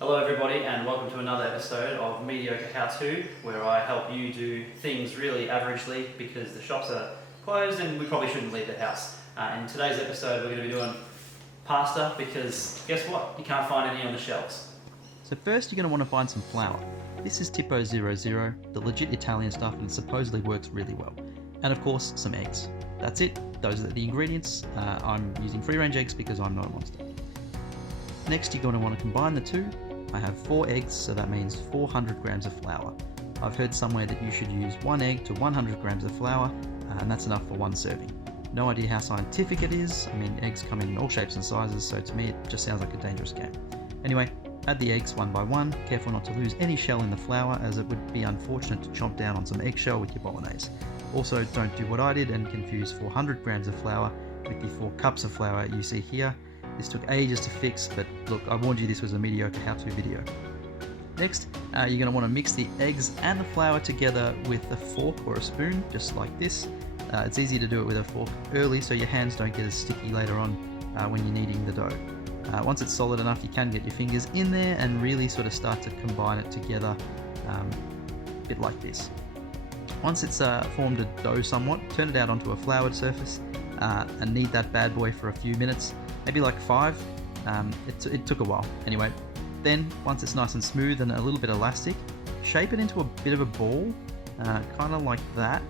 Hello everybody and welcome to another episode of Mediocre How-To, where I help you do things really averagely because the shops are closed and we probably shouldn't leave the house. In today's episode we're going to be doing pasta because guess what? You can't find any on the shelves. So first you're going to want to find some flour. This is Tipo 00, the legit Italian stuff, and it supposedly works really well. And of course some eggs. That's it, those are the ingredients. I'm using free range eggs because I'm not a monster. Next you're going to want to combine the two. I have 4 eggs, so that means 400 grams of flour. I've heard somewhere that you should use 1 egg to 100 grams of flour, and that's enough for 1 serving. No idea how scientific it is. I mean, eggs come in all shapes and sizes, so to me it just sounds like a dangerous game. Anyway, add the eggs one by one. Careful not to lose any shell in the flour, as it would be unfortunate to chomp down on some eggshell with your bolognese. Also, don't do what I did and confuse 400 grams of flour with the 4 cups of flour you see here. This took ages to fix, but look, I warned you this was a mediocre how-to video. Next, you're going to want to mix the eggs and the flour together with a fork or a spoon, just like this. It's easy to do it with a fork early so your hands don't get as sticky later on when you're kneading the dough. Once it's solid enough, you can get your fingers in there and really sort of start to combine it together, a bit like this. Once it's formed a dough somewhat, turn it out onto a floured surface and knead that bad boy for a few minutes. Maybe like 5. It took a while. Anyway, then once it's nice and smooth and a little bit elastic, shape it into a bit of a ball, kind of like that.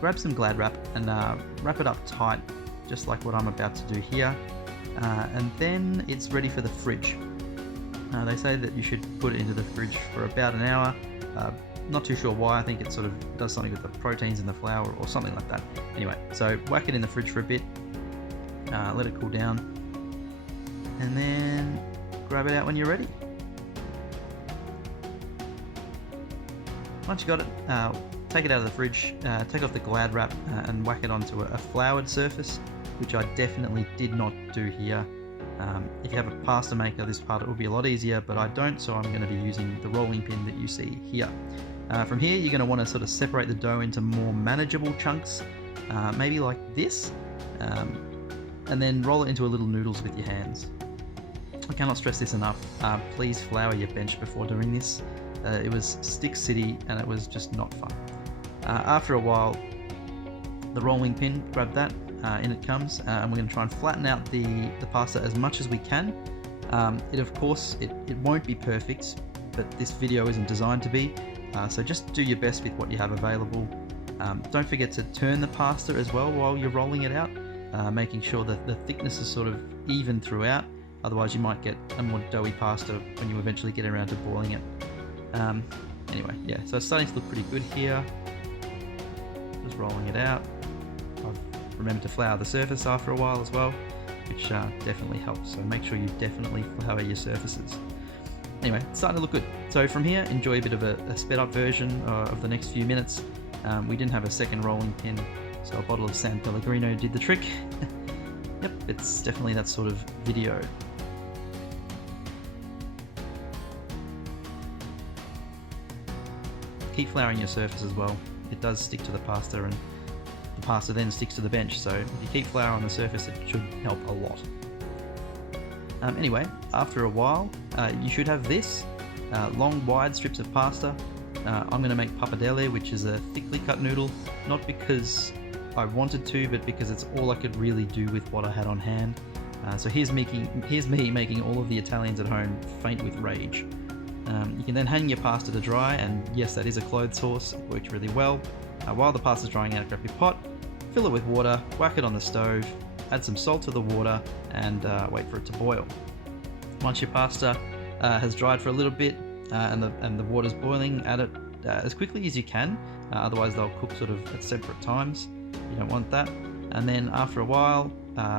Grab some Glad wrap and wrap it up tight, just like what I'm about to do here. And then it's ready for the fridge. They say that you should put it into the fridge for about an hour. Not too sure why. I think it sort of does something with the proteins in the flour or something like that. Anyway, so whack it in the fridge for a bit, let it cool down, and then grab it out when you're ready. Once you got it, take it out of the fridge, take off the Glad wrap and whack it onto a floured surface, which I definitely did not do here. If you have a pasta maker, this part will be a lot easier, but I don't, so I'm going to be using the rolling pin that you see here. From here, you're going to want to sort of separate the dough into more manageable chunks, maybe like this, and then roll it into little noodles with your hands. I cannot stress this enough. Please flour your bench before doing this. It was Stick City and it was just not fun. After a while, the rolling pin, grab that, in it comes, and we're going to try and flatten out the pasta as much as we can. Of course, it won't be perfect, but this video isn't designed to be, so just do your best with what you have available. Don't forget to turn the pasta as well while you're rolling it out, making sure that the thickness is sort of even throughout, otherwise you might get a more doughy pasta when you eventually get around to boiling it. Anyway, yeah, so it's starting to look pretty good here. Just rolling it out. Remember to flour the surface after a while as well, which definitely helps, so make sure you definitely flour your surfaces. Anyway, it's starting to look good. So from here, enjoy a bit of a sped up version of the next few minutes. We didn't have a second rolling pin, so a bottle of San Pellegrino did the trick. Yep, it's definitely that sort of video. Keep flouring your surface as well. It does stick to the pasta, and the pasta then sticks to the bench, so if you keep flour on the surface it should help a lot. Anyway, after a while you should have this, long wide strips of pasta. I'm going to make pappardelle, which is a thickly cut noodle, not because I wanted to, but because it's all I could really do with what I had on hand. So here's me making all of the Italians at home faint with rage. You can then hang your pasta to dry, and yes, that is a clothes horse, it worked really well. While the pasta's drying out, grab your pot, fill it with water, whack it on the stove, add some salt to the water, and wait for it to boil. Once your pasta has dried for a little bit and the water's boiling, add it as quickly as you can, otherwise they'll cook sort of at separate times. You don't want that. And then after a while,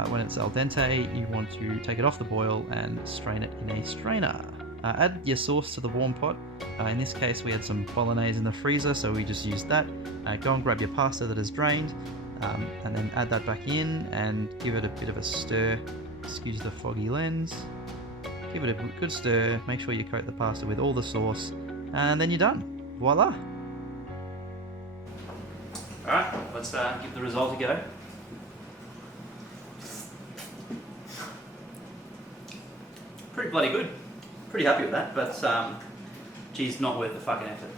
when it's al dente, you want to take it off the boil and strain it in a strainer. Add your sauce to the warm pot. In this case we had some bolognese in the freezer, so we just used that. Go and grab your pasta that is drained, and then add that back in and give it a bit of a stir. Excuse the foggy lens. Give it a good stir, make sure you coat the pasta with all the sauce, and then you're done. Voila! Alright, let's give the result a go. pretty bloody good. Pretty happy with that, but geez, not worth the fucking effort.